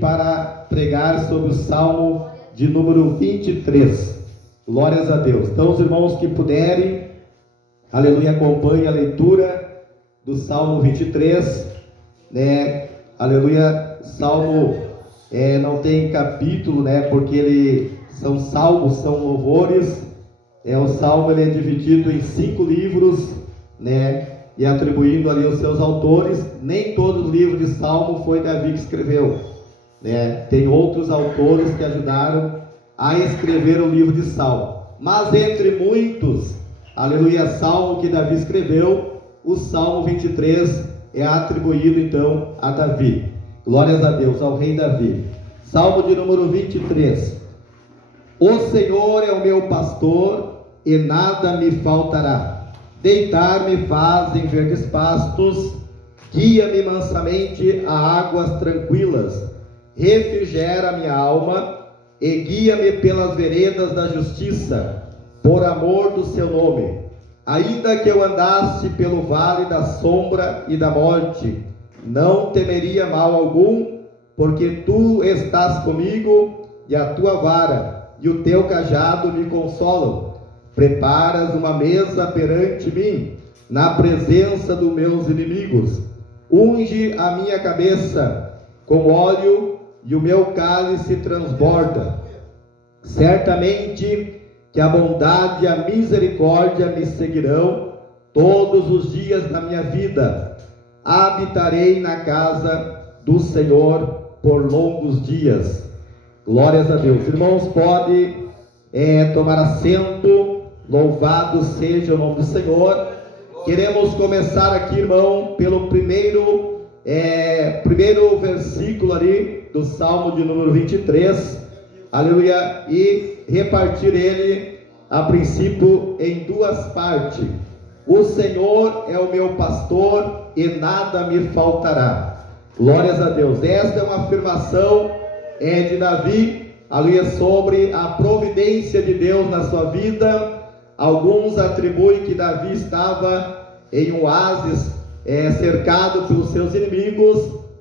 Para pregar sobre o Salmo de número 23. Glórias a Deus. Então, os irmãos que puderem, aleluia, acompanhem a leitura do Salmo 23, né? Aleluia, Salmo não tem capítulo, né? Porque são salmos, são louvores. O Salmo ele é dividido em 5 livros, né? E atribuindo ali os seus autores. Nem todo o livro de Salmo foi Davi que escreveu, né? Tem outros autores que ajudaram a escrever o livro de Salmo, mas entre muitos, aleluia, Salmo que Davi escreveu, o Salmo 23 é atribuído então a Davi. Glórias a Deus, ao rei Davi. Salmo de número 23. O Senhor é o meu pastor e nada me faltará. Deitar-me faz em verdes pastos, guia-me mansamente a águas tranquilas, refrigera minha alma e guia-me pelas veredas da justiça, por amor do seu nome. Ainda que eu andasse pelo vale da sombra e da morte, não temeria mal algum, porque tu estás comigo, e a tua vara e o teu cajado me consolam. Preparas uma mesa perante mim, na presença dos meus inimigos. Unge a minha cabeça com óleo e o meu cálice transborda. Certamente que a bondade e a misericórdia me seguirão todos os dias da minha vida. Habitarei na casa do Senhor por longos dias. Glórias a Deus. Irmãos, pode tomar assento. Louvado seja o nome do Senhor. Queremos começar aqui, irmão, pelo primeiro versículo ali do Salmo de número 23, aleluia, e repartir ele a princípio em 2 partes. O Senhor é o meu pastor e nada me faltará. Glórias a Deus. Esta é uma afirmação de Davi, aleluia, sobre a providência de Deus na sua vida. Alguns atribuem que Davi estava em um oásis, cercado pelos seus inimigos,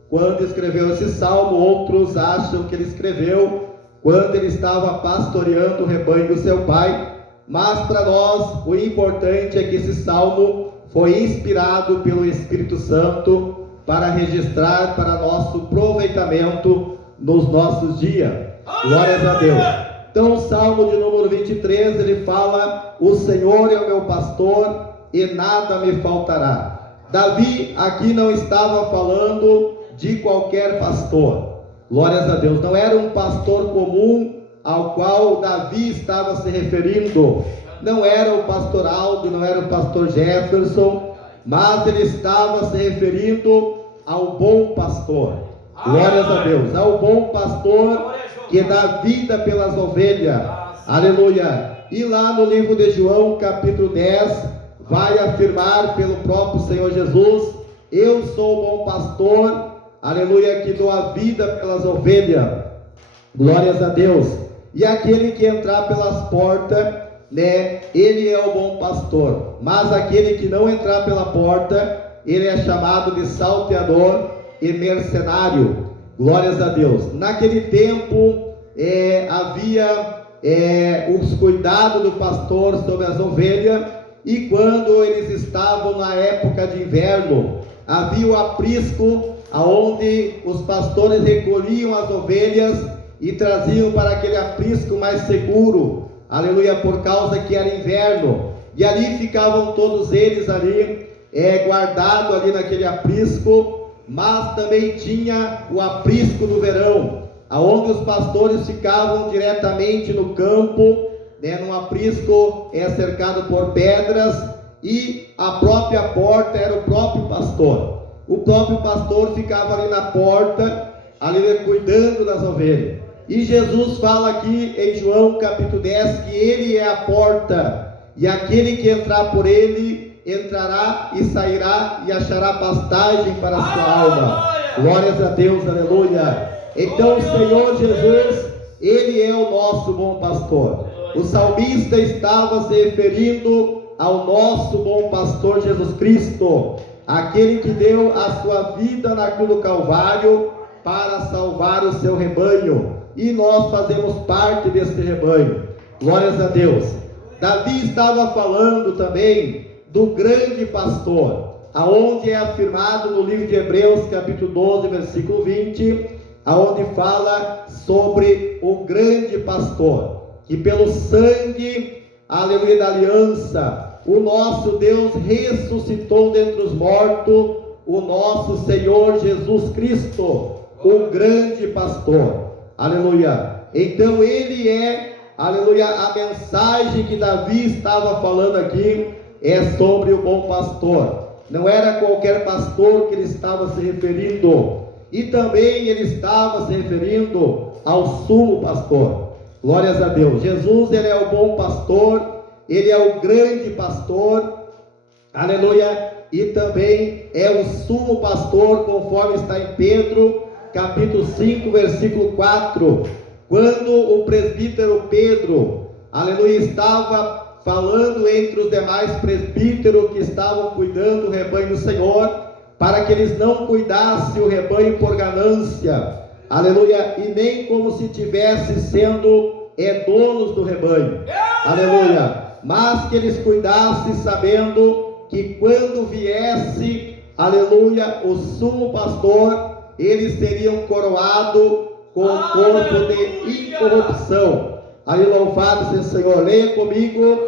quando escreveu esse salmo. Outros acham que ele escreveu quando ele estava pastoreando o rebanho do seu pai. Mas para nós, o importante é que esse salmo foi inspirado pelo Espírito Santo para registrar para nosso aproveitamento nos nossos dias. Glórias a Deus. Então, o Salmo de número 23, ele fala: o Senhor é o meu pastor e nada me faltará. Davi aqui não estava falando de qualquer pastor. Glórias a Deus. Não era um pastor comum ao qual Davi estava se referindo. Não era o pastor Aldo, não era o pastor Jefferson, mas ele estava se referindo ao bom pastor. Glórias a Deus. Ao bom pastor que dá vida pelas ovelhas. Aleluia. E lá no livro de João, capítulo 10, vai afirmar pelo próprio Senhor Jesus: eu sou o bom pastor, aleluia, que dou a vida pelas ovelhas. Glórias a Deus. E aquele que entrar pelas portas, né, ele é o bom pastor. Mas aquele que não entrar pela porta, ele é chamado de salteador e mercenário. Glórias a Deus. Naquele tempo havia os cuidados do pastor sobre as ovelhas, e quando eles estavam na época de inverno, havia o aprisco, aonde os pastores recolhiam as ovelhas e traziam para aquele aprisco mais seguro, aleluia, por causa que era inverno, e ali ficavam todos eles ali, guardados ali naquele aprisco. Mas também tinha o aprisco do verão, aonde os pastores ficavam diretamente no campo, né, num aprisco cercado por pedras, e a própria porta era o próprio pastor. O próprio pastor ficava ali na porta, ali cuidando das ovelhas. E Jesus fala aqui em João capítulo 10 que ele é a porta, e aquele que entrar por ele entrará e sairá e achará pastagem para a sua alma. Glórias a Deus, aleluia. Então o Senhor Jesus, ele é o nosso bom pastor. O salmista estava se referindo ao nosso bom pastor Jesus Cristo, aquele que deu a sua vida na cruz do Calvário para salvar o seu rebanho, e nós fazemos parte desse rebanho. Glórias a Deus. Davi estava falando também do grande pastor, aonde é afirmado no livro de Hebreus, capítulo 12, versículo 20, aonde fala sobre o grande pastor, que pelo sangue, aleluia, da aliança, o nosso Deus ressuscitou dentre os mortos, o nosso Senhor Jesus Cristo, o grande pastor, aleluia. Então ele é, aleluia, a mensagem que Davi estava falando aqui é sobre o bom pastor. Não era qualquer pastor que ele estava se referindo, e também ele estava se referindo ao sumo pastor. Glórias a Deus. Jesus, ele é o bom pastor, ele é o grande pastor, aleluia, e também é o sumo pastor, conforme está em Pedro, capítulo 5, versículo 4, quando o presbítero Pedro, aleluia, estava falando entre os demais presbíteros que estavam cuidando do rebanho do Senhor, para que eles não cuidassem o rebanho por ganância, aleluia, e nem como se tivessem sendo donos do rebanho, aleluia, mas que eles cuidassem sabendo que quando viesse, aleluia, o sumo pastor, eles seriam coroados com o corpo de incorrupção. Aí, louvado seja o Senhor. Leia comigo,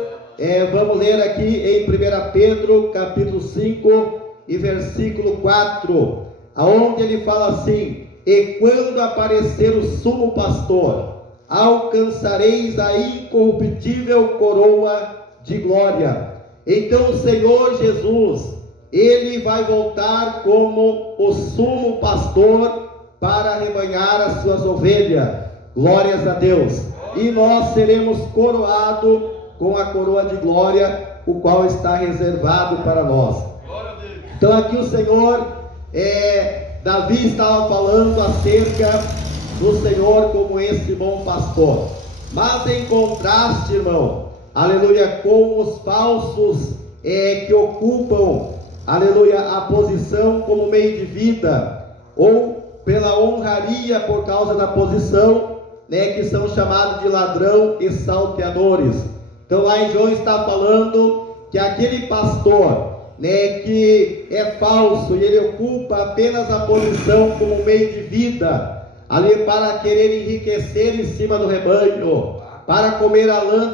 vamos ler aqui em 1 Pedro, capítulo 5 e versículo 4, aonde ele fala assim: e quando aparecer o sumo pastor, alcançareis a incorruptível coroa de glória. Então o Senhor Jesus, ele vai voltar como o sumo pastor para arrebanhar as suas ovelhas. Glórias a Deus. E nós seremos coroados com a coroa de glória, o qual está reservado para nós. Então aqui o Senhor, Davi estava falando acerca do Senhor como esse bom pastor. Mas em contraste, irmão, aleluia, com os falsos que ocupam, aleluia, a posição como meio de vida, ou pela honraria por causa da posição, que são chamados de ladrão e salteadores. Então lá em João está falando que aquele pastor, que é falso e ele ocupa apenas a posição como meio de vida, ali para querer enriquecer em cima do rebanho, para comer a lã,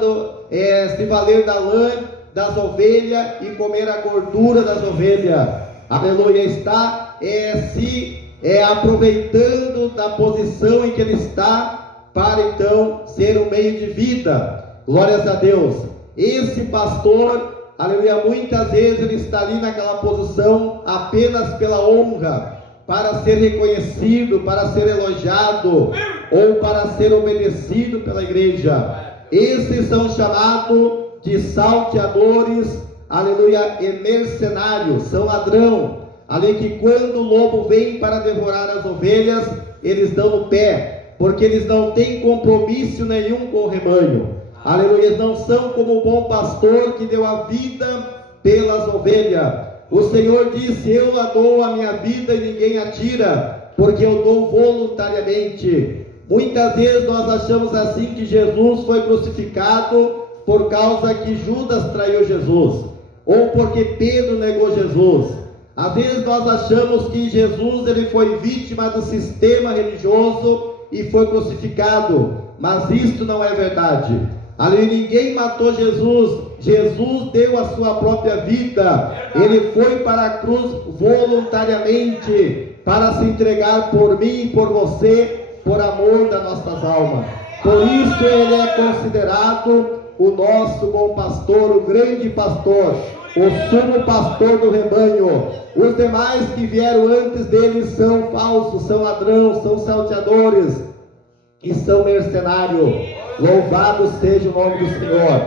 se valer da lã das ovelhas e comer a gordura das ovelhas, aleluia, está aproveitando da posição em que ele está, para então ser um meio de vida. Glórias a Deus. Esse pastor, aleluia, muitas vezes ele está ali naquela posição apenas pela honra, para ser reconhecido, para ser elogiado, ou para ser obedecido pela igreja. Esses são chamados de salteadores, aleluia, e mercenários, são ladrão, ali que quando o lobo vem para devorar as ovelhas, eles dão no pé, porque eles não têm compromisso nenhum com o rebanho, aleluia, eles não são como o bom pastor que deu a vida pelas ovelhas. O Senhor disse: eu dou a minha vida e ninguém a tira, porque eu dou voluntariamente. Muitas vezes nós achamos assim que Jesus foi crucificado por causa que Judas traiu Jesus, ou porque Pedro negou Jesus. Às vezes nós achamos que Jesus ele foi vítima do sistema religioso e foi crucificado, mas isto não é verdade. Ali ninguém matou Jesus, Jesus deu a sua própria vida, ele foi para a cruz voluntariamente, para se entregar por mim e por você, por amor das nossas almas. Por isso ele é considerado o nosso bom pastor, o grande pastor, o sumo pastor do rebanho. Os demais que vieram antes dele são falsos, são ladrões, são salteadores e são mercenários. Louvado seja o nome do Senhor.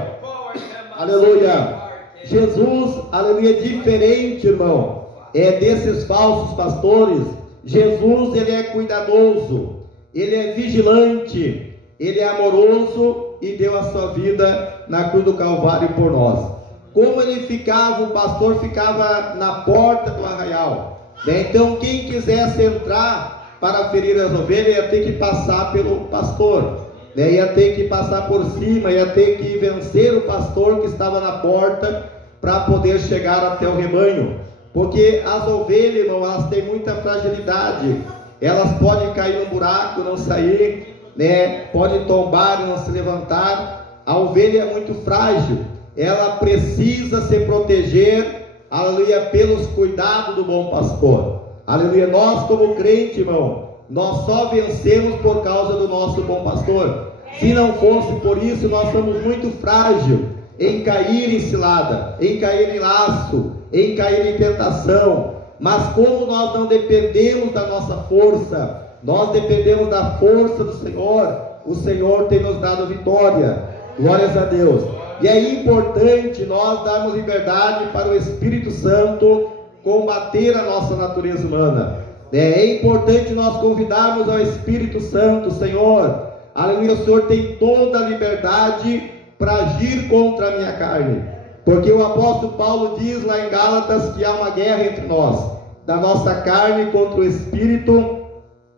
Aleluia. Jesus, aleluia, é diferente, irmão, desses falsos pastores. Jesus, ele é cuidadoso, ele é vigilante, ele é amoroso e deu a sua vida na cruz do Calvário por nós. Como ele ficava, o pastor ficava na porta do arraial, Então quem quisesse entrar para ferir as ovelhas, ia ter que passar pelo pastor, né? Ia ter que passar por cima, ia ter que vencer o pastor que estava na porta para poder chegar até o rebanho. Porque as ovelhas, irmão, elas têm muita fragilidade, elas podem cair no buraco, não sair, né? Podem tombar e não se levantar. A ovelha é muito frágil, ela precisa se proteger, aleluia, pelos cuidados do bom pastor. Aleluia. Nós como crente, irmão, nós só vencemos por causa do nosso bom pastor. Se não fosse por isso, nós somos muito frágeis em cair em cilada, em cair em laço, em cair em tentação. Mas como nós não dependemos da nossa força, nós dependemos da força do Senhor, o Senhor tem nos dado vitória. Glórias a Deus. E é importante nós darmos liberdade para o Espírito Santo combater a nossa natureza humana. É importante nós convidarmos ao Espírito Santo, Senhor, aleluia, o Senhor tem toda a liberdade para agir contra a minha carne. Porque o apóstolo Paulo diz lá em Gálatas que há uma guerra entre nós, da nossa carne contra o Espírito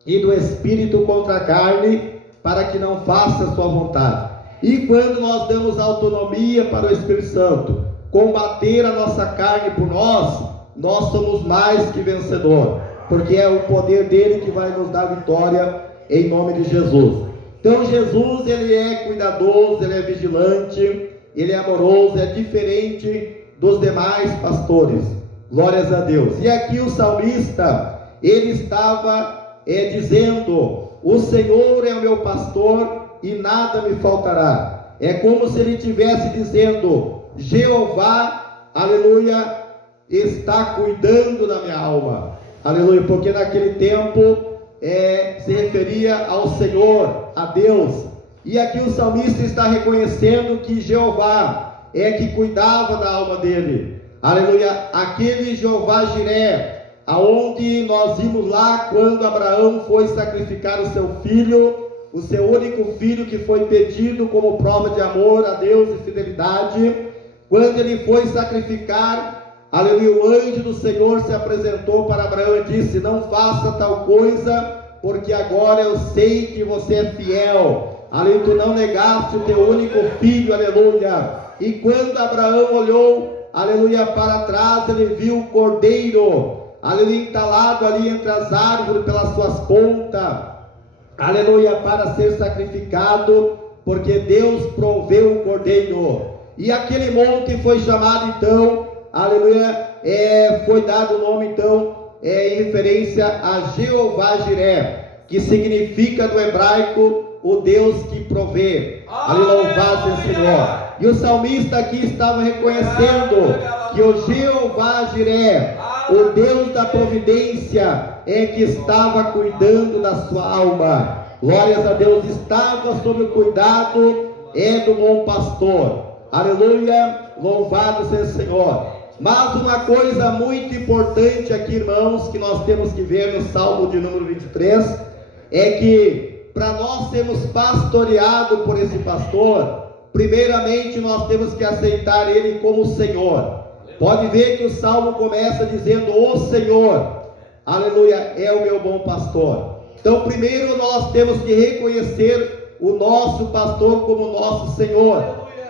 e do Espírito contra a carne, para que não faça a sua vontade. E quando nós damos autonomia para o Espírito Santo combater a nossa carne por nós, nós somos mais que vencedor, porque é o poder dele que vai nos dar vitória em nome de Jesus. Então Jesus, ele é cuidadoso, ele é vigilante, ele é amoroso, é diferente dos demais pastores. Glórias a Deus. E aqui o salmista, ele estava dizendo: o Senhor é o meu pastor e nada me faltará. É como se ele estivesse dizendo: Jeová, aleluia, está cuidando da minha alma. Aleluia, porque naquele tempo se referia ao Senhor, a Deus. E aqui o salmista está reconhecendo que Jeová é que cuidava da alma dele. Aleluia, aquele Jeová Jiré, aonde nós vimos lá quando Abraão foi sacrificar o seu filho, o seu único filho, que foi pedido como prova de amor a Deus e fidelidade. Quando ele foi sacrificar, aleluia, o anjo do Senhor se apresentou para Abraão e disse: não faça tal coisa, porque agora eu sei que você é fiel. Aleluia, tu não negaste o teu único filho, aleluia. E quando Abraão olhou, aleluia, para trás, ele viu o cordeiro, aleluia, entalado ali entre as árvores pelas suas pontas, aleluia, para ser sacrificado, porque Deus proveu o cordeiro. E aquele monte foi chamado então, aleluia, foi dado o nome então, em referência a Jeová Jiré, que significa no hebraico o Deus que provê. Aleluia, louvado seja o Senhor. E o salmista aqui estava reconhecendo que o Jeová Jiré, o Deus da providência, é que estava cuidando da sua alma. Glórias a Deus, estava sob o cuidado do bom pastor. Aleluia, louvado seja o Senhor. Mas uma coisa muito importante aqui, irmãos, que nós temos que ver no Salmo de número 23, é que para nós sermos pastoreados por esse pastor, primeiramente nós temos que aceitar ele como Senhor. Pode ver que o Salmo começa dizendo: o Senhor, aleluia, é o meu bom pastor. Então primeiro nós temos que reconhecer o nosso pastor como nosso Senhor,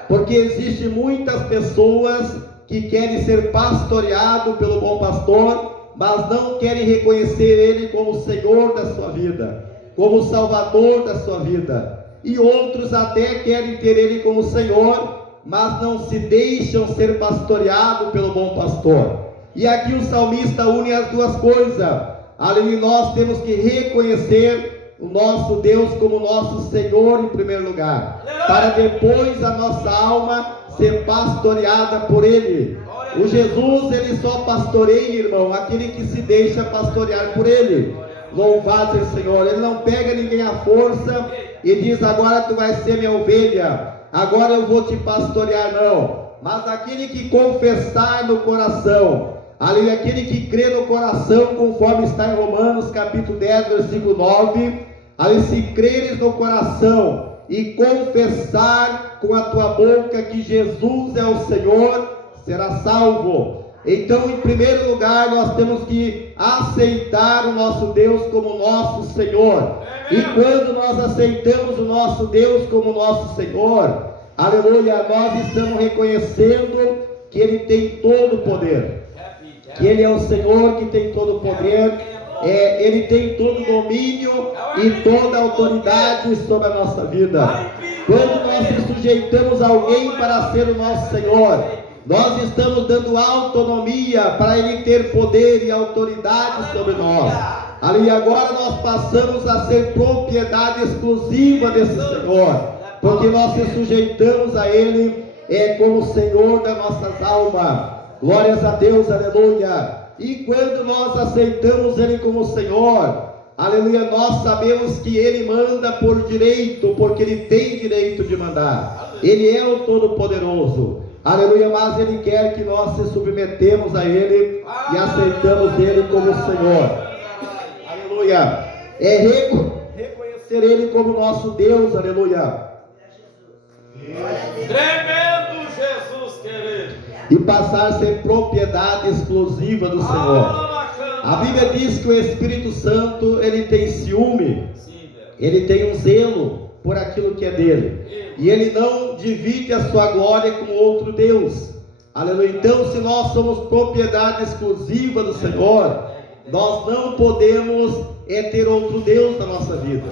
porque existem muitas pessoas que querem ser pastoreados pelo bom pastor, mas não querem reconhecer ele como Senhor da sua vida, como Salvador da sua vida. E outros até querem ter ele como Senhor, mas não se deixam ser pastoreados pelo bom pastor. E aqui o salmista une as duas coisas. Ali nós temos que reconhecer o nosso Deus como nosso Senhor em primeiro lugar, para depois a nossa alma ser pastoreada por ele. O Jesus, ele só pastoreia, irmão, aquele que se deixa pastorear por ele. Louvado seja o Senhor. Ele não pega ninguém à força e diz: agora tu vais ser minha ovelha, agora eu vou te pastorear, não. Mas aquele que confessar no coração, ali, aquele que crê no coração, conforme está em Romanos capítulo 10, versículo 9, ali, se creres no coração e confessar com a tua boca que Jesus é o Senhor, será salvo. Então, em primeiro lugar, nós temos que aceitar o nosso Deus como nosso Senhor. E quando nós aceitamos o nosso Deus como nosso Senhor, aleluia, nós estamos reconhecendo que Ele tem todo o poder, que Ele é o Senhor que tem todo o poder, Ele tem todo o domínio e toda a autoridade sobre a nossa vida. Quando nós nos sujeitamos a alguém para ser o nosso Senhor, nós estamos dando autonomia para Ele ter poder e autoridade sobre nós. Ali agora nós passamos a ser propriedade exclusiva desse Senhor, porque nós se sujeitamos a Ele como Senhor das nossas almas. Glórias a Deus, aleluia. E quando nós aceitamos Ele como Senhor, aleluia, nós sabemos que Ele manda por direito, porque Ele tem direito de mandar. Ele é o Todo-Poderoso. Aleluia, mas Ele quer que nós se submetemos a Ele e aceitamos Ele como Senhor. Aleluia. Reconhecer Ele como nosso Deus, aleluia. Tremendo Jesus, querido. E passar a ser propriedade exclusiva do Senhor. A Bíblia diz que o Espírito Santo, ele tem ciúme, ele tem um zelo por aquilo que é dele, e ele não divide a sua glória com outro Deus. Aleluia. Então, se nós somos propriedade exclusiva do Senhor, nós não podemos ter outro Deus na nossa vida,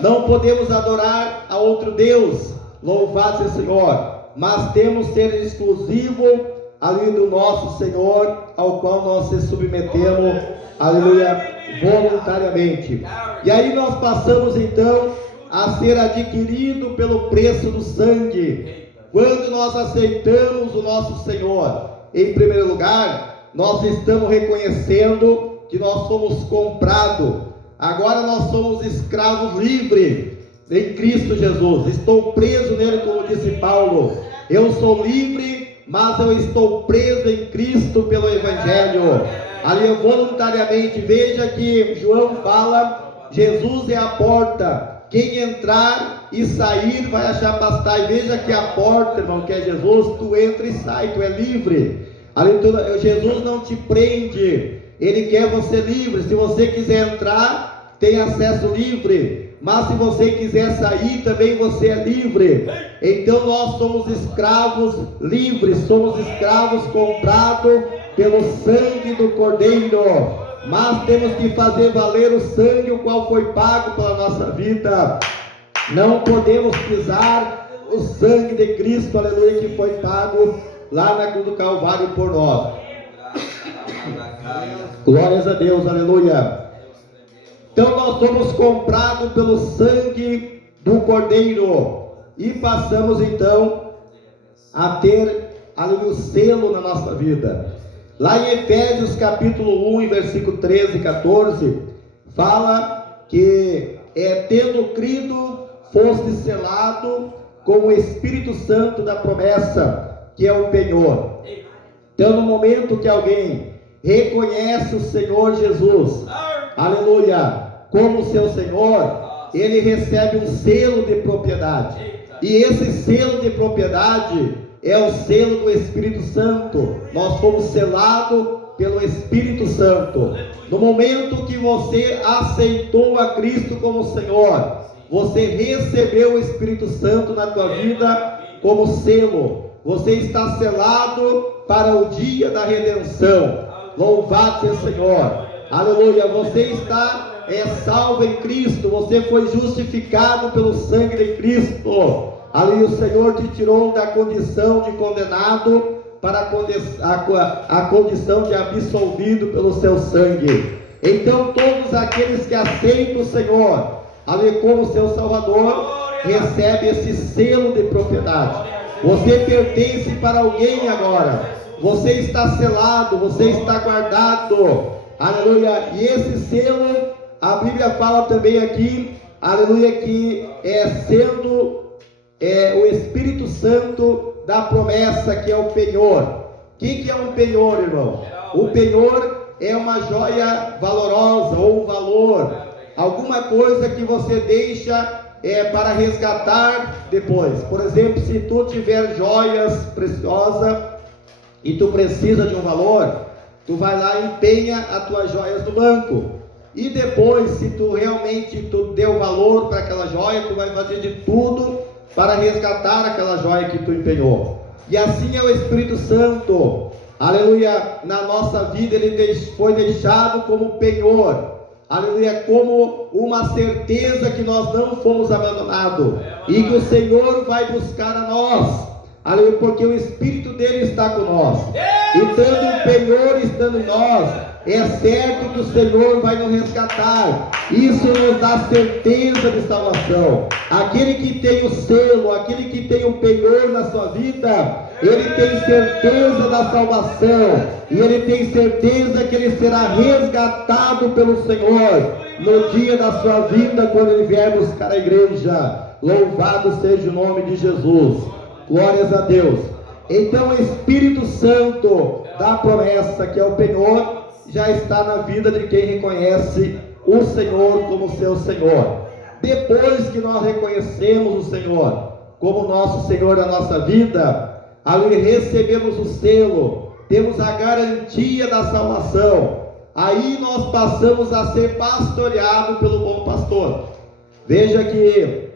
não podemos adorar a outro Deus. Louvado seja o Senhor, mas temos que ser exclusivo ali do nosso Senhor, ao qual nós se submetemos, aleluia, voluntariamente. E aí nós passamos então a ser adquirido pelo preço do sangue. Quando nós aceitamos o nosso Senhor, em primeiro lugar, nós estamos reconhecendo que nós somos comprados. Agora nós somos escravos livres em Cristo Jesus. Estou preso nele, como disse Paulo. Eu sou livre, mas eu estou preso em Cristo pelo Evangelho. Ali voluntariamente, veja que João fala, Jesus é a porta, quem entrar e sair vai achar pastagem. Veja que a porta, irmão, que é Jesus, tu entra e sai, tu é livre. Ali, Jesus não te prende, Ele quer você livre. Se você quiser entrar, tem acesso livre, mas se você quiser sair, também você é livre. Então nós somos escravos livres, somos escravos comprados pelo sangue do Cordeiro, mas temos que fazer valer o sangue o qual foi pago pela nossa vida. Não podemos pisar o sangue de Cristo, aleluia, que foi pago lá na cruz do Calvário por nós. Glórias a Deus, aleluia. Então nós somos comprados pelo sangue do Cordeiro e passamos então a ter o selo na nossa vida. Lá em Efésios capítulo 1, versículo 13 e 14, fala que tendo crido, foste selado com o Espírito Santo da promessa, que é o penhor. Então no momento que alguém reconhece o Senhor Jesus, aleluia, como seu Senhor, ele recebe um selo de propriedade. E esse selo de propriedade é o selo do Espírito Santo. Nós fomos selados pelo Espírito Santo. No momento que você aceitou a Cristo como Senhor, você recebeu o Espírito Santo na tua vida como selo. Você está selado para o dia da redenção. Louvado seja o Senhor. Aleluia. Você está salvo em Cristo. Você foi justificado pelo sangue de Cristo. Ali o Senhor te tirou da condição de condenado para a condição de absolvido pelo seu sangue. Então todos aqueles que aceitam o Senhor ali como seu Salvador, recebe esse selo de propriedade. Você pertence para alguém agora. Você está selado, você está guardado. Aleluia. E esse selo, a Bíblia fala também aqui, aleluia, que sendo o Espírito Santo da promessa, que é o penhor. O que é um penhor, irmão? O penhor é uma joia valorosa, ou um valor, alguma coisa que você deixa para resgatar depois. Por exemplo, se tu tiver joias preciosas, e tu precisa de um valor, tu vai lá e empenha as tuas joias no banco. E depois, se tu realmente deu valor para aquela joia, tu vai fazer de tudo para resgatar aquela joia que tu empenhou. E assim é o Espírito Santo, aleluia, na nossa vida ele foi deixado como penhor, aleluia, como uma certeza que nós não fomos abandonados, e que o Senhor vai buscar a nós, aleluia, porque o Espírito dele está conosco, e estando um penhor estando em nós, é certo que o Senhor vai nos resgatar. Isso nos dá certeza de salvação. Aquele que tem o selo, aquele que tem o penhor na sua vida, ele tem certeza da salvação, e ele tem certeza que ele será resgatado pelo Senhor no dia da sua vinda, quando ele vier buscar a igreja. Louvado seja o nome de Jesus. Glórias a Deus. Então o Espírito Santo da promessa, que é o penhor, já está na vida de quem reconhece o Senhor como seu Senhor. Depois que nós reconhecemos o Senhor como nosso Senhor da nossa vida, ali recebemos o selo, temos a garantia da salvação, aí nós passamos a ser pastoreados pelo bom pastor. Veja que,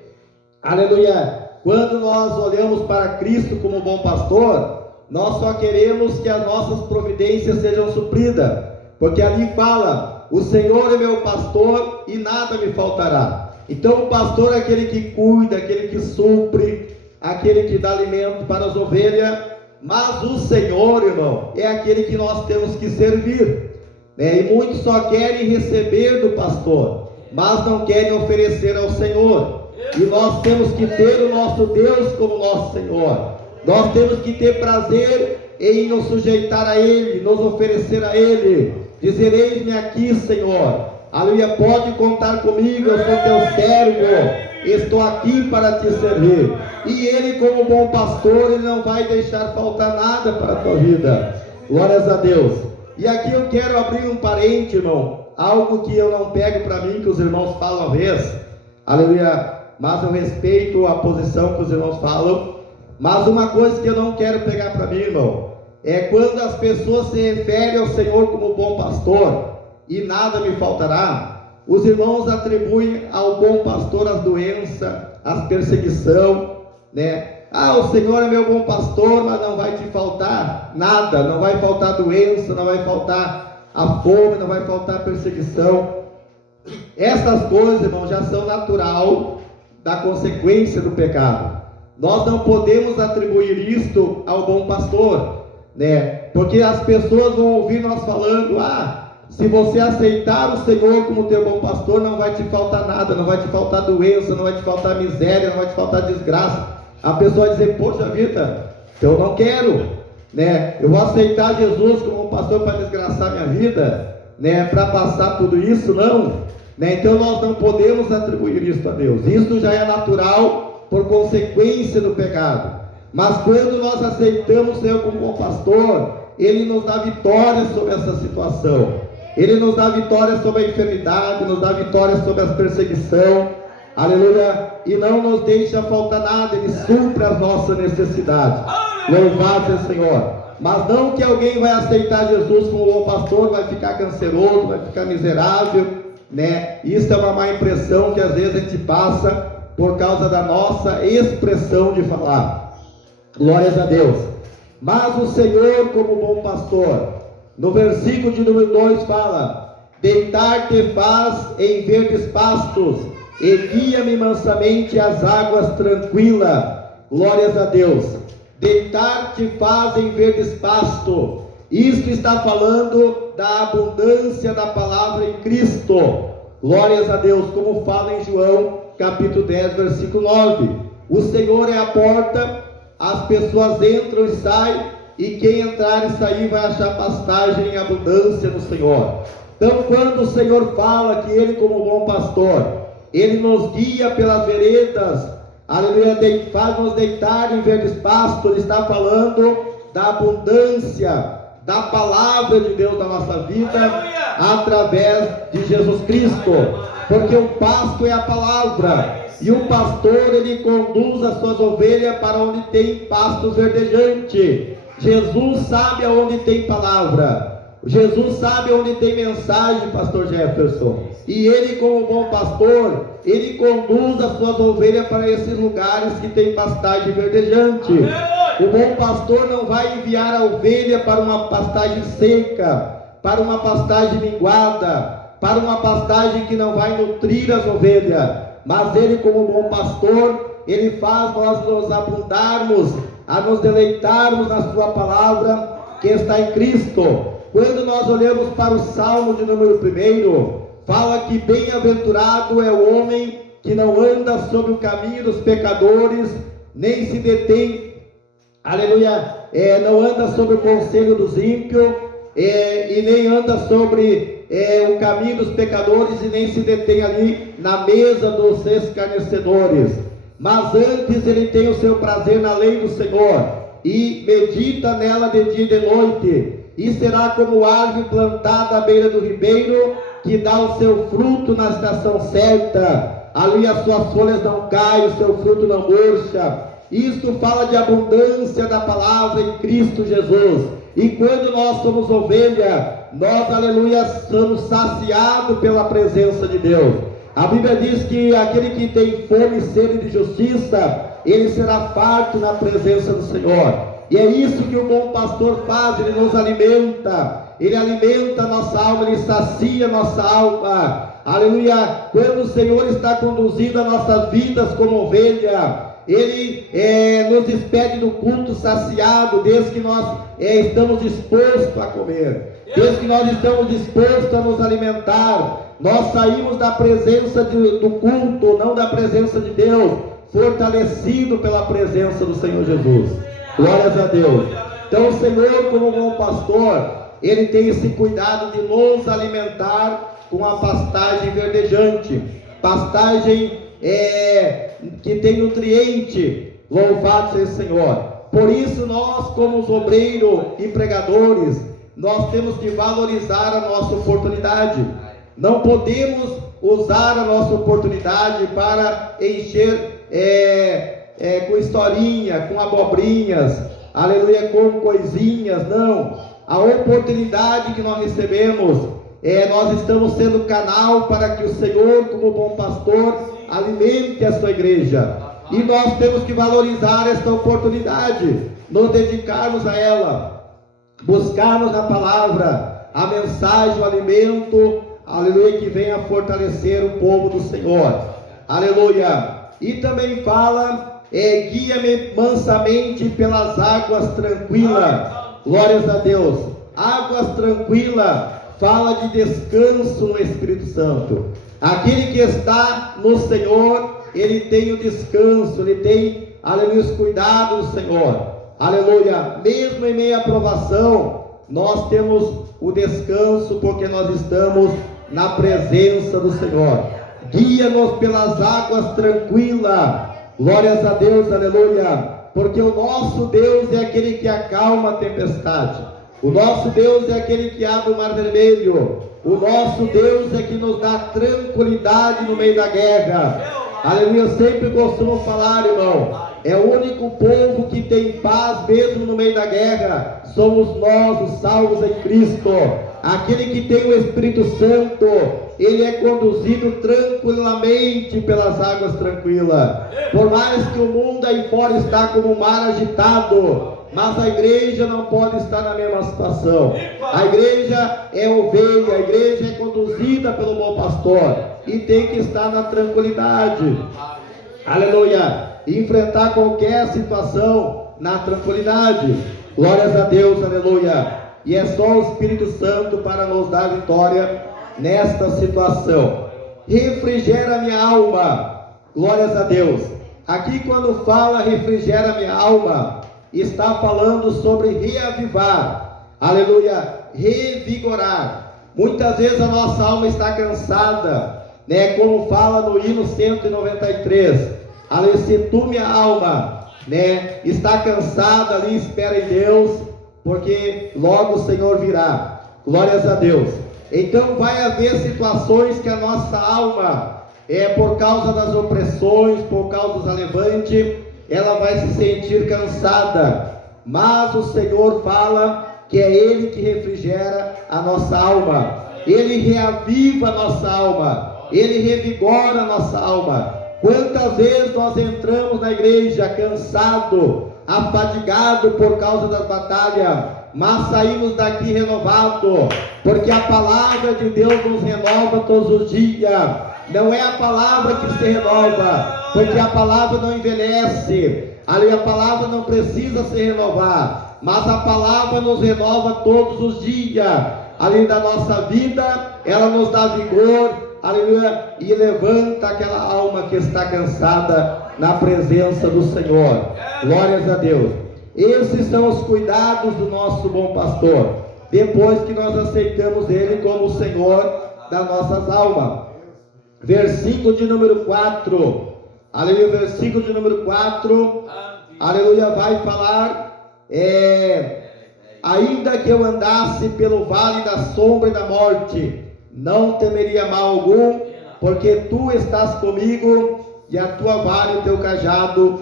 aleluia, quando nós olhamos para Cristo como bom pastor, nós só queremos que as nossas providências sejam supridas, porque ali fala, o Senhor é meu pastor e nada me faltará. Então o pastor é aquele que cuida, aquele que supre, aquele que dá alimento para as ovelhas, mas o Senhor, irmão, é aquele que nós temos que servir, né? E muitos só querem receber do pastor, mas não querem oferecer ao Senhor. E nós temos que ter o nosso Deus como nosso Senhor. Nós temos que ter prazer em nos sujeitar a Ele, nos oferecer a Ele, dizer: eis-me aqui, Senhor, aleluia, pode contar comigo, eu sou teu servo, estou aqui para te servir. E Ele, como bom pastor, Ele não vai deixar faltar nada para a tua vida. Glórias a Deus. E aqui eu quero abrir um parente, irmão, algo que eu não pego para mim, que os irmãos falam às vezes, aleluia, mas eu respeito a posição que os irmãos falam. Mas uma coisa que eu não quero pegar para mim, irmão, é quando as pessoas se referem ao Senhor como bom pastor e nada me faltará. Os irmãos atribuem ao bom pastor as doenças, as perseguições, né? Ah, o Senhor é meu bom pastor, mas não vai te faltar nada, não vai faltar doença, não vai faltar a fome, não vai faltar perseguição. Essas coisas, irmão, já são natural da consequência do pecado. Nós não podemos atribuir isto ao bom pastor, né? Porque as pessoas vão ouvir nós falando: ah, se você aceitar o Senhor como teu bom pastor, não vai te faltar nada, não vai te faltar doença, não vai te faltar miséria, não vai te faltar desgraça. A pessoa vai dizer: poxa vida, eu não quero, né? Eu vou aceitar Jesus como pastor para desgraçar minha vida, né? Para passar tudo isso, não, né? Então nós não podemos atribuir isso a Deus. Isso já é natural por consequência do pecado. Mas quando nós aceitamos o Senhor como bom pastor, Ele nos dá vitória sobre essa situação. Ele nos dá vitória sobre a enfermidade, nos dá vitória sobre a perseguição, aleluia, e não nos deixa faltar nada. Ele supre as nossas necessidades. Louvado seja o Senhor. Mas não que alguém vai aceitar Jesus como bom pastor, vai ficar canceroso, vai ficar miserável, né? Isso é uma má impressão que às vezes a gente passa por causa da nossa expressão de falar. Glórias a Deus. Mas o Senhor como bom pastor, no versículo de número 2 fala: deitar-te faz em verdes pastos, e guia-me mansamente às águas tranquilas. Glórias a Deus. Deitar-te faz em verdes pastos. Isto está falando da abundância da palavra em Cristo. Glórias a Deus, como fala em João capítulo 10, versículo 9. O Senhor é a porta, as pessoas entram e saem, e quem entrar e sair vai achar pastagem em abundância no Senhor. Então, quando o Senhor fala que Ele, como bom pastor, Ele nos guia pelas veredas, aleluia, faz-nos deitar em verdes pastos, Ele está falando da abundância da palavra de Deus na nossa vida, através de Jesus Cristo, porque o pasto é a palavra, e o pastor, ele conduz as suas ovelhas para onde tem pastos verdejantes. Jesus sabe aonde tem palavra. Jesus sabe onde tem mensagem, pastor Jefferson. E ele, como bom pastor, ele conduz as suas ovelhas para esses lugares que tem pastagem verdejante. O bom pastor não vai enviar a ovelha para uma pastagem seca, para uma pastagem minguada, para uma pastagem que não vai nutrir as ovelhas. Mas ele, como bom pastor, ele faz nós nos abundarmos, a nos deleitarmos na sua palavra que está em Cristo. Quando nós olhamos para o Salmo de número 1, fala que bem-aventurado é o homem que não anda sobre o caminho dos pecadores, nem se detém, aleluia, não anda sobre o conselho dos ímpios, e nem anda sobre o caminho dos pecadores, e nem se detém ali na mesa dos escarnecedores. Mas antes ele tem o seu prazer na lei do Senhor, e medita nela de dia e de noite. E será como árvore plantada à beira do ribeiro, que dá o seu fruto na estação certa. Ali as suas folhas não caem, o seu fruto não murcha. Isto fala de abundância da palavra em Cristo Jesus. E quando nós somos ovelha, nós, aleluia, somos saciados pela presença de Deus. A Bíblia diz que aquele que tem fome e sede de justiça, ele será farto na presença do Senhor. E é isso que o bom pastor faz, ele nos alimenta, ele alimenta a nossa alma, ele sacia a nossa alma, aleluia. Quando o Senhor está conduzindo as nossas vidas como ovelha, ele nos despede do culto saciado, desde que nós estamos dispostos a comer, desde que nós estamos dispostos a nos alimentar. Nós saímos da presença do culto, não da presença de Deus, fortalecido pela presença do Senhor Jesus. Glórias a Deus. Então o Senhor, como bom pastor, ele tem esse cuidado de nos alimentar com a pastagem verdejante, pastagem que tem nutriente. Louvado seja o Senhor. Por isso nós, como os obreiros e pregadores, nós temos que valorizar a nossa oportunidade. Não podemos usar a nossa oportunidade para encher com historinha, com abobrinhas, aleluia, com coisinhas. Não, a oportunidade que nós recebemos, nós estamos sendo canal para que o Senhor, como bom pastor, alimente a sua igreja, e nós temos que valorizar esta oportunidade, nos dedicarmos a ela, buscarmos na palavra a mensagem, o alimento, aleluia, que venha fortalecer o povo do Senhor, aleluia. E também fala, guia-me mansamente pelas águas tranquilas. Glórias a Deus. Águas tranquilas fala de descanso no Espírito Santo. Aquele que está no Senhor, ele tem o descanso, ele tem, aleluia, os cuidados do Senhor. Aleluia. Mesmo em meio à provação, nós temos o descanso, porque nós estamos na presença do Senhor. Guia-nos pelas águas tranquilas. Glórias a Deus, aleluia. Porque o nosso Deus é aquele que acalma a tempestade. O nosso Deus é aquele que abre o mar vermelho. O nosso Deus é que nos dá tranquilidade no meio da guerra. Aleluia, eu sempre costumo falar, irmão, é o único povo que tem paz mesmo no meio da guerra. Somos nós, os salvos em Cristo. Aquele que tem o Espírito Santo, ele é conduzido tranquilamente pelas águas tranquilas. Por mais que o mundo aí fora está como um mar agitado, mas a igreja não pode estar na mesma situação. A igreja é ovelha, a igreja é conduzida pelo bom pastor e tem que estar na tranquilidade. Aleluia. Enfrentar qualquer situação na tranquilidade. Glórias a Deus, aleluia. E é só o Espírito Santo para nos dar vitória nesta situação. Refrigera minha alma. Glórias a Deus. Aqui quando fala refrigera minha alma, está falando sobre reavivar. Aleluia. Revigorar. Muitas vezes a nossa alma está cansada, né? Como fala no hino 193. Aleluia. Se tu, minha alma, né, está cansada ali, espera em Deus, porque logo o Senhor virá. Glórias a Deus. Então vai haver situações que a nossa alma, por causa das opressões, por causa dos alevantes, ela vai se sentir cansada. mas o Senhor fala que é Ele que refrigera a nossa alma, Ele reaviva a nossa alma, Ele revigora a nossa alma. Quantas vezes nós entramos na igreja cansado, afadigado por causa das batalhas, mas saímos daqui renovado, porque a palavra de Deus nos renova todos os dias. Não é a palavra que se renova, porque a palavra não envelhece, ali a palavra não precisa se renovar, mas a palavra nos renova todos os dias, ali da nossa vida, ela nos dá vigor, aleluia, e levanta aquela alma que está cansada na presença do Senhor. Glórias a Deus. Esses são os cuidados do nosso bom pastor, depois que nós aceitamos Ele como o Senhor das nossas almas. Versículo de número 4, aleluia, versículo de número 4, aleluia, vai falar, ainda que eu andasse pelo vale da sombra e da morte, não temeria mal algum, porque tu estás comigo, e a tua vara e o teu cajado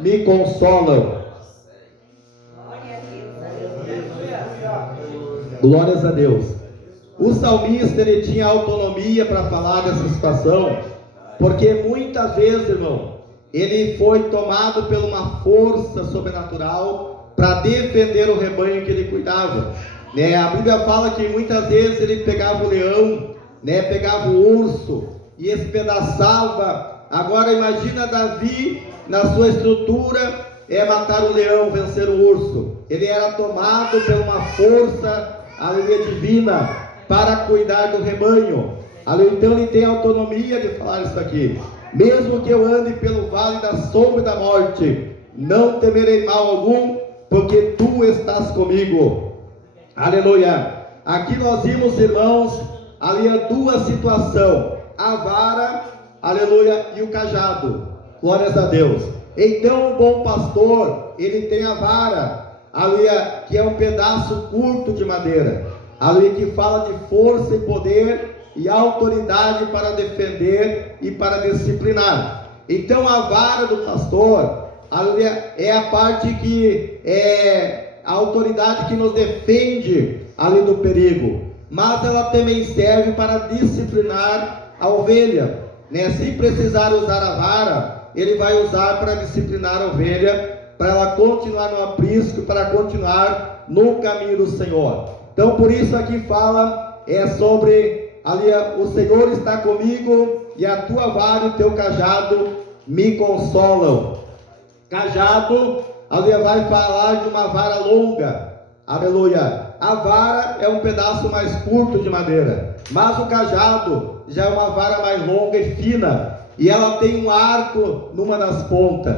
me consolam. Glórias a Deus. O salmista, ele tinha autonomia para falar dessa situação, porque muitas vezes, irmão, ele foi tomado por uma força sobrenatural para defender o rebanho que ele cuidava. A Bíblia fala que muitas vezes ele pegava o leão, pegava o urso e espedaçava. Agora imagina Davi, na sua estrutura, matar o leão, vencer o urso. Ele era tomado por uma força, aleluia, divina, para cuidar do rebanho. Então ele tem autonomia de falar isso aqui. Mesmo que eu ande pelo vale da sombra e da morte, não temerei mal algum, porque tu estás comigo. Aleluia. Aqui nós vimos, irmãos, ali duas situações: a vara, aleluia, e o cajado. Glórias a Deus. Então o bom pastor, ele tem a vara, aleluia, que é um pedaço curto de madeira, aleluia, que fala de força e poder e autoridade para defender e para disciplinar. Então a vara do pastor, aleluia, é a parte que é a autoridade que nos defende ali do perigo, mas ela também serve para disciplinar a ovelha, Se precisar usar a vara, ele vai usar para disciplinar a ovelha, para ela continuar no aprisco, para continuar no caminho do Senhor. Então por isso aqui fala sobre ali, o Senhor está comigo, e a tua vara e o teu cajado me consolam. Cajado, ali vai falar de uma vara longa, aleluia. A vara é um pedaço mais curto de madeira, mas o cajado já é uma vara mais longa e fina, e ela tem um arco numa das pontas,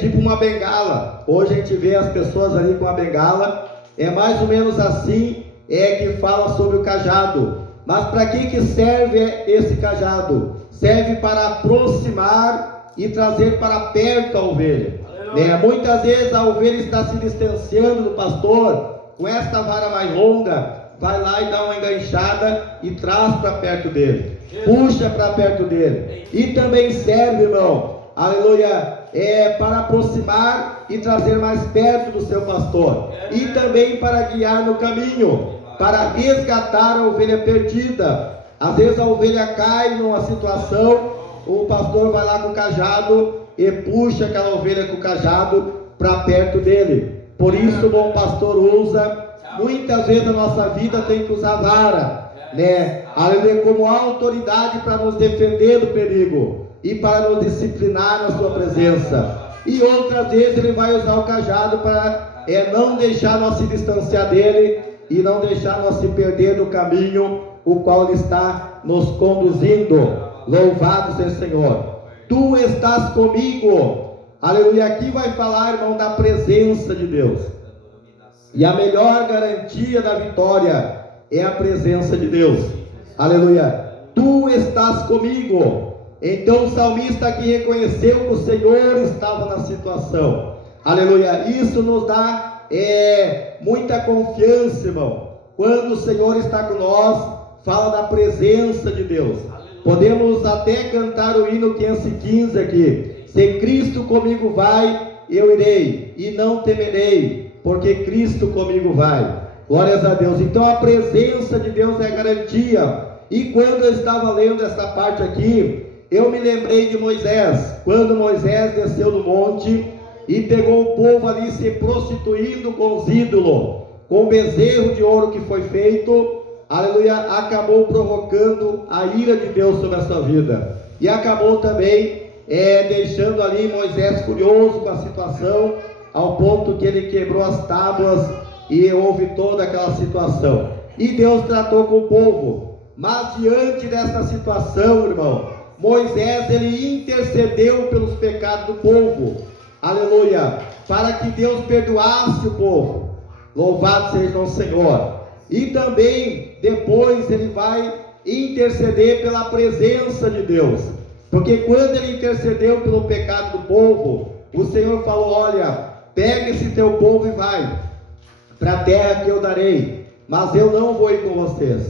tipo uma bengala. Hoje a gente vê as pessoas ali com a bengala, é mais ou menos assim, que fala sobre o cajado. Mas para que serve esse cajado? Serve para aproximar e trazer para perto a ovelha. Muitas vezes a ovelha está se distanciando do pastor, com esta vara mais longa, vai lá e dá uma enganchada e traz para perto dele, puxa para perto dele. E também serve, irmão, aleluia, para aproximar e trazer mais perto do seu pastor, e também para guiar no caminho, para resgatar a ovelha perdida. Às vezes a ovelha cai numa situação, o pastor vai lá com o cajado e puxa aquela ovelha com o cajado para perto dele. Por isso o bom pastor usa, muitas vezes na nossa vida tem que usar vara, aleluia, como autoridade para nos defender do perigo e para nos disciplinar na sua presença. E outras vezes ele vai usar o cajado para não deixar nós se distanciar dele e não deixar nós se perder do caminho o qual ele está nos conduzindo. Louvado seja o Senhor. Tu estás comigo. Aleluia. Aqui vai falar, irmão, da presença de Deus. E a melhor garantia da vitória é a presença de Deus. Aleluia. Tu estás comigo. Então o salmista aqui reconheceu que o Senhor estava na situação. Aleluia. Isso nos dá muita confiança, irmão. Quando o Senhor está com nós, fala da presença de Deus. Podemos até cantar o hino 515 aqui: se Cristo comigo vai, eu irei e não temerei. porque Cristo comigo vai. Glórias a Deus. Então a presença de Deus é garantia. E quando eu estava lendo essa parte aqui, eu me lembrei de Moisés, quando Moisés desceu do monte e pegou o povo ali se prostituindo com os ídolos, com o bezerro de ouro que foi feito, aleluia, acabou provocando a ira de Deus sobre a sua vida, e acabou também deixando ali Moisés furioso com a situação, ao ponto que ele quebrou as tábuas e houve toda aquela situação, e Deus tratou com o povo. Mas diante dessa situação, irmão, Moisés, ele intercedeu pelos pecados do povo, aleluia, para que Deus perdoasse o povo. Louvado seja o Senhor. E também depois ele vai interceder pela presença de Deus, porque quando ele intercedeu pelo pecado do povo, o Senhor falou: olha, pega esse teu povo e vai para a terra que eu darei, mas eu não vou ir com vocês,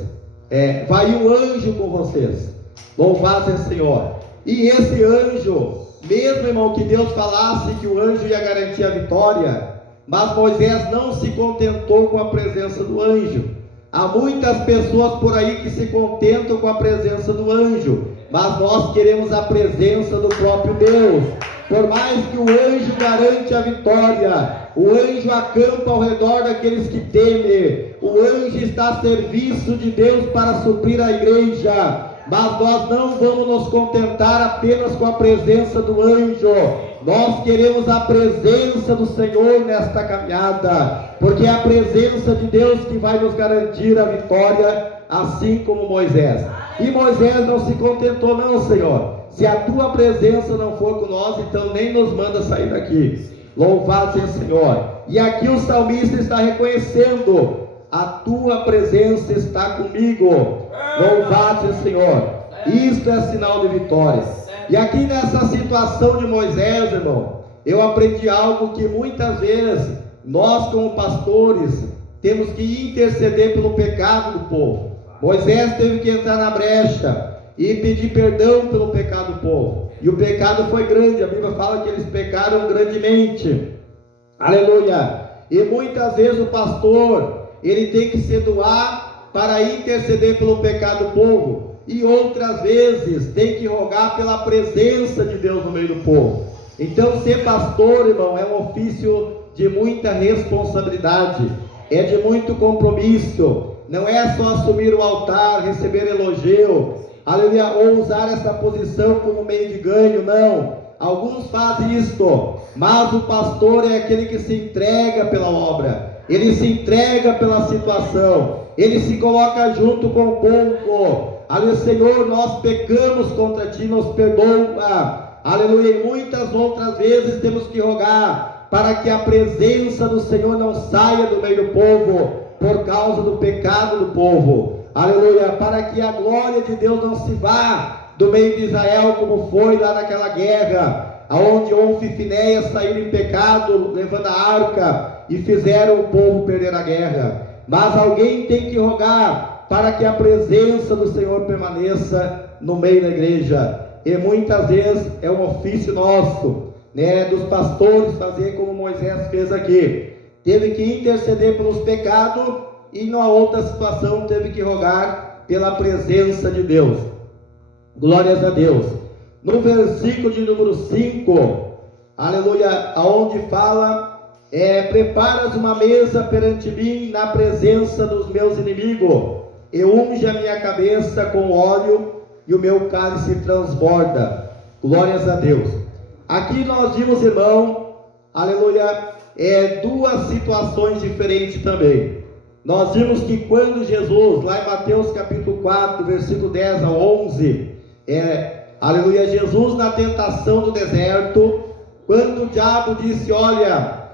vai um anjo com vocês. Louvado seja o Senhor. E esse anjo, mesmo, irmão, que Deus falasse que o anjo ia garantir a vitória, mas Moisés não se contentou com a presença do anjo. Há muitas pessoas por aí que se contentam com a presença do anjo, mas nós queremos a presença do próprio Deus. Por mais que o anjo garante a vitória, o anjo acampa ao redor daqueles que temem, o anjo está a serviço de Deus para suprir a igreja, mas nós não vamos nos contentar apenas com a presença do anjo. Nós queremos a presença do Senhor nesta caminhada, porque é a presença de Deus que vai nos garantir a vitória, assim como Moisés. E Moisés não se contentou: não, Senhor, se a tua presença não for com nós, então nem nos manda sair daqui. Louvado seja o Senhor. E aqui o salmista está reconhecendo: a tua presença está comigo. Louvado seja o Senhor. Isto é sinal de vitória. E aqui nessa situação de Moisés, irmão, eu aprendi algo que muitas vezes nós, como pastores, temos que interceder pelo pecado do povo. Moisés teve que entrar na brecha e pedir perdão pelo pecado do povo, e o pecado foi grande. A Bíblia fala que eles pecaram grandemente, aleluia. E muitas vezes o pastor, ele tem que se doar para interceder pelo pecado do povo, e outras vezes tem que rogar pela presença de Deus no meio do povo. Então ser pastor, irmão, é um ofício de muita responsabilidade, é de muito compromisso. Não é só assumir o altar, receber elogio, aleluia, ou usar essa posição como meio de ganho, não. Alguns fazem isto, mas o pastor é aquele que se entrega pela obra, ele se entrega pela situação, ele se coloca junto com o povo. Aleluia, Senhor, nós pecamos contra ti, nos perdoa, aleluia. E muitas outras vezes temos que rogar para que a presença do Senhor não saia do meio do povo, por causa do pecado do povo, aleluia, para que a glória de Deus não se vá do meio de Israel, como foi lá naquela guerra, onde Onfi e Finéias saíram em pecado, levando a arca, e fizeram o povo perder a guerra. Mas alguém tem que rogar para que a presença do Senhor permaneça no meio da igreja, e muitas vezes é um ofício nosso, dos pastores, fazer como Moisés fez aqui. Teve que interceder pelos pecados, e numa outra situação teve que rogar pela presença de Deus. Glórias a Deus. No versículo de número 5, aleluia, aonde fala: preparas uma mesa perante mim na presença dos meus inimigos, e unge a minha cabeça com óleo, e o meu cálice transborda. Glórias a Deus. Aqui nós vimos, irmão, aleluia, duas situações diferentes também. Nós vimos que quando Jesus, lá em Mateus capítulo 4, versículo 10 ao 11, aleluia, Jesus na tentação do deserto, quando o diabo disse: olha,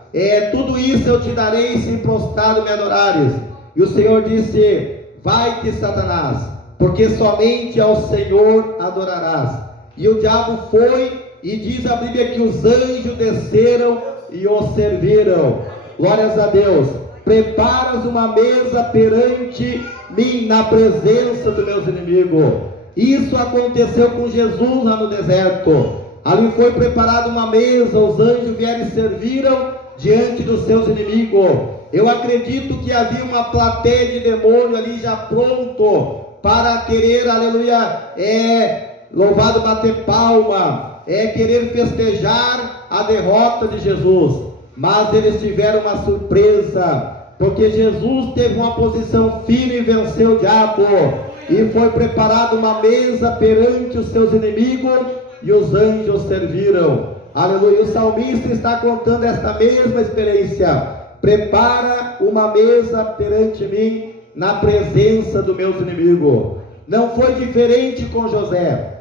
tudo isso eu te darei se prostrado me adorares. E o Senhor disse: vai-te, Satanás, porque somente ao Senhor adorarás. E o diabo foi, e diz a Bíblia que os anjos desceram e o serviram. Glórias a Deus. Preparas uma mesa perante mim na presença dos meus inimigos. Isso aconteceu com Jesus lá no deserto. Ali foi preparada uma mesa, os anjos vieram e serviram diante dos seus inimigos. Eu acredito que havia uma plateia de demônio ali já pronto para querer, aleluia, louvado, bater palma, querer festejar a derrota de Jesus. Mas eles tiveram uma surpresa, porque Jesus teve uma posição firme e venceu o diabo. E foi preparada uma mesa perante os seus inimigos e os anjos serviram. Aleluia. O salmista está contando esta mesma experiência. Prepara uma mesa perante mim na presença dos meus inimigos. Não foi diferente com José.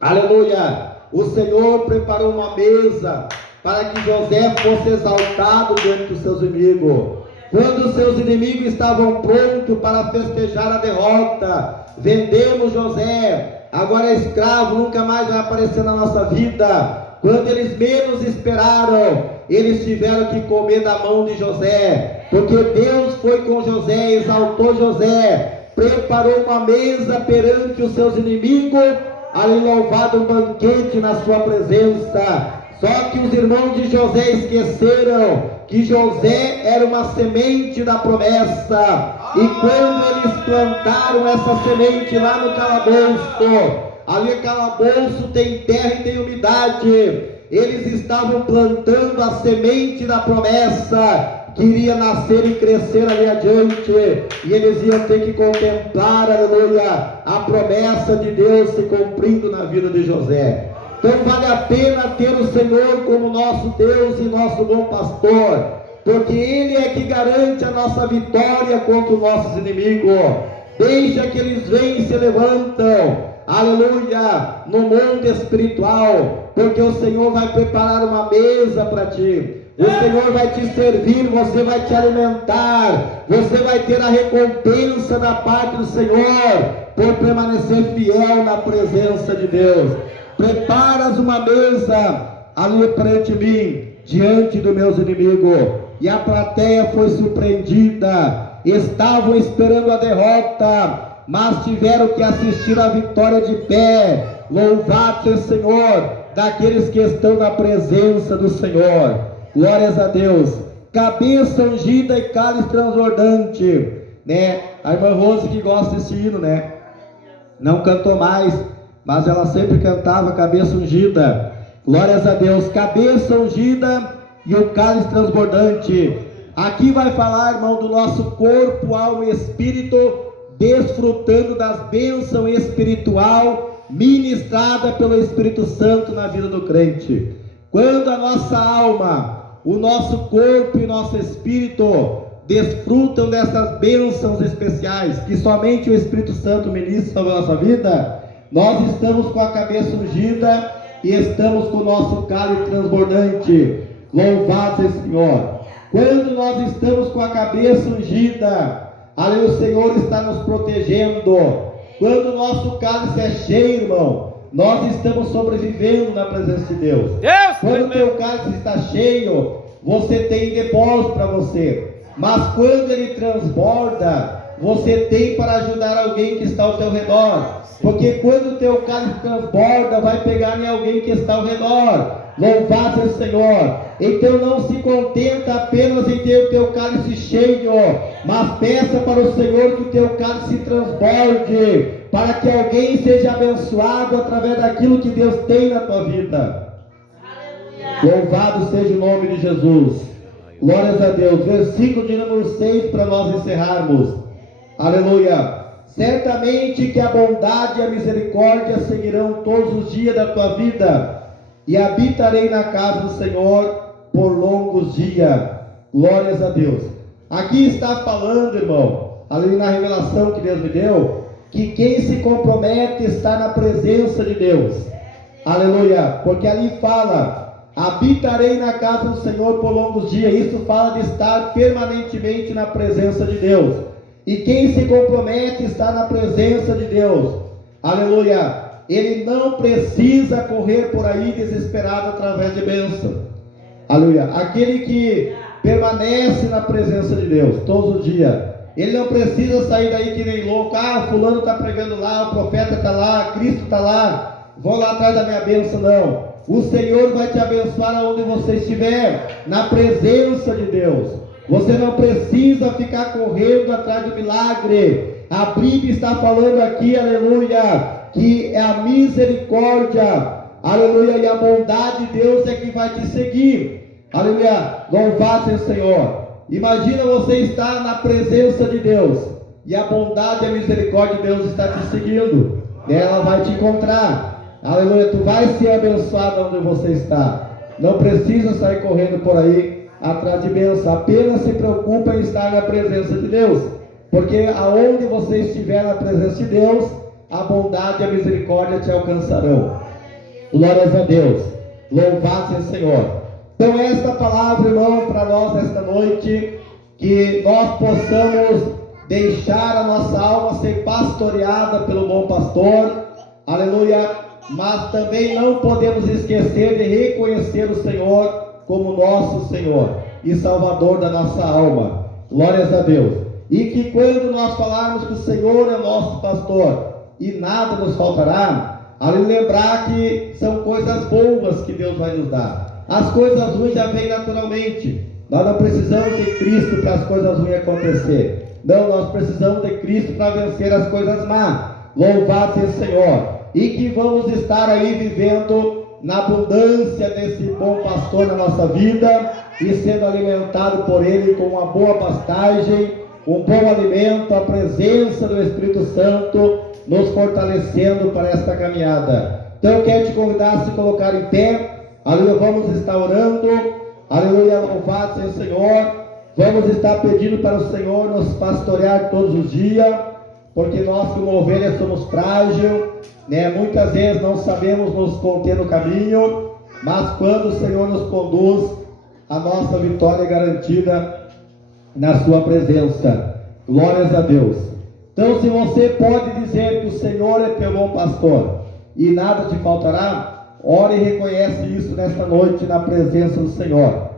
Aleluia. O Senhor preparou uma mesa para que José fosse exaltado diante dos seus inimigos. Quando os seus inimigos estavam prontos para festejar a derrota, vendemos José, agora é escravo, nunca mais vai aparecer na nossa vida. Quando eles menos esperaram, eles tiveram que comer da mão de José, porque Deus foi com José, exaltou José, preparou uma mesa perante os seus inimigos, ali louvado um banquete na sua presença. Só que os irmãos de José esqueceram que José era uma semente da promessa. E quando eles plantaram essa semente lá no calabouço, ali o calabouço tem terra e tem umidade, eles estavam plantando a semente da promessa, que iria nascer e crescer ali adiante, e eles iam ter que contemplar, aleluia, a promessa de Deus se cumprindo na vida de José. Então vale a pena ter o Senhor como nosso Deus e nosso bom pastor, porque Ele é que garante a nossa vitória contra os nossos inimigos. Deixa que eles venham e se levantam, aleluia, no mundo espiritual, porque o Senhor vai preparar uma mesa para ti. O Senhor vai te servir, você vai te alimentar, você vai ter a recompensa da parte do Senhor por permanecer fiel na presença de Deus. Preparas uma mesa ali perante mim, diante dos meus inimigos. E a plateia foi surpreendida, estavam esperando a derrota, mas tiveram que assistir a vitória de pé. Louvado seja o Senhor, daqueles que estão na presença do Senhor. Glórias a Deus. Cabeça ungida e cálice transbordante, né? A irmã Rose que gosta desse hino, né? Não cantou mais, mas ela sempre cantava cabeça ungida. Glórias a Deus. Cabeça ungida e o cálice transbordante. Aqui vai falar, irmão, do nosso corpo, alma e espírito, desfrutando das bênçãos espiritual ministrada pelo Espírito Santo na vida do crente. Quando a nossa alma, o nosso corpo e o nosso espírito desfrutam dessas bênçãos especiais que somente o Espírito Santo ministra sobre a nossa vida, nós estamos com a cabeça ungida e estamos com o nosso cálice transbordante. Louvado seja o Senhor. Quando nós estamos com a cabeça ungida, ali o Senhor está nos protegendo. Quando o nosso cálice é cheio, irmão, nós estamos sobrevivendo na presença de Deus. Quando o teu cálice está cheio, você tem depósito para você. Mas quando ele transborda, você tem para ajudar alguém que está ao teu redor. Porque quando o teu cálice transborda, vai pegar em alguém que está ao redor. Louvado seja o Senhor. Então não se contenta apenas em ter o teu cálice cheio, mas peça para o Senhor que o teu cálice transborde, para que alguém seja abençoado através daquilo que Deus tem na tua vida. Aleluia. Louvado seja o nome de Jesus. Glórias a Deus. Versículo de número 6 para nós encerrarmos. Aleluia. Certamente que a bondade e a misericórdia seguirão todos os dias da tua vida, e habitarei na casa do Senhor por longos dias. Glórias a Deus. Aqui está falando, irmão, ali na revelação que Deus me deu, que quem se compromete está na presença de Deus. Aleluia. Porque ali fala, habitarei na casa do Senhor por longos dias. Isso fala de estar permanentemente na presença de Deus. E quem se compromete está na presença de Deus. Aleluia. Ele não precisa correr por aí desesperado através de bênção. Aleluia. Aquele que permanece na presença de Deus todos os dias, ele não precisa sair daí que nem louco. Ah, fulano está pregando lá, o profeta está lá, Cristo está lá, vou lá atrás da minha bênção. Não. O Senhor vai te abençoar aonde você estiver, na presença de Deus. Você não precisa ficar correndo atrás do milagre. A Bíblia está falando aqui, aleluia, que é a misericórdia, aleluia, e a bondade de Deus é que vai te seguir. Aleluia, louvado seja o Senhor. Imagina você estar na presença de Deus e a bondade e a misericórdia de Deus está te seguindo. Ela vai te encontrar. Aleluia, tu vai ser abençoado onde você está. Não precisa sair correndo por aí atrás de bênção. Apenas se preocupa em estar na presença de Deus. Porque aonde você estiver na presença de Deus, a bondade e a misericórdia te alcançarão. Glórias a Deus. Louvado seja o Senhor. Então esta palavra, irmão, para nós esta noite, que nós possamos deixar a nossa alma ser pastoreada pelo bom pastor, aleluia, mas também não podemos esquecer de reconhecer o Senhor como nosso Senhor e Salvador da nossa alma. Glórias a Deus. E que quando nós falarmos que o Senhor é nosso pastor e nada nos faltará, lembrar que são coisas boas que Deus vai nos dar. As coisas ruins já vêm naturalmente. Nós não precisamos de Cristo para as coisas ruins acontecer. Não, nós precisamos de Cristo para vencer as coisas más. Louvado seja o Senhor. E que vamos estar aí vivendo na abundância desse bom pastor na nossa vida e sendo alimentado por Ele com uma boa pastagem, um bom alimento, a presença do Espírito Santo nos fortalecendo para esta caminhada. Então eu quero te convidar a se colocar em pé. Aleluia, vamos estar orando. Aleluia, louvado seja o Senhor. Vamos estar pedindo para o Senhor nos pastorear todos os dias, porque nós como ovelhas somos frágeis, né? Muitas vezes não sabemos nos conter no caminho, mas quando o Senhor nos conduz, a nossa vitória é garantida na sua presença. Glórias a Deus. Então, se você pode dizer que o Senhor é teu bom pastor e nada te faltará, ore e reconhece isso nesta noite na presença do Senhor.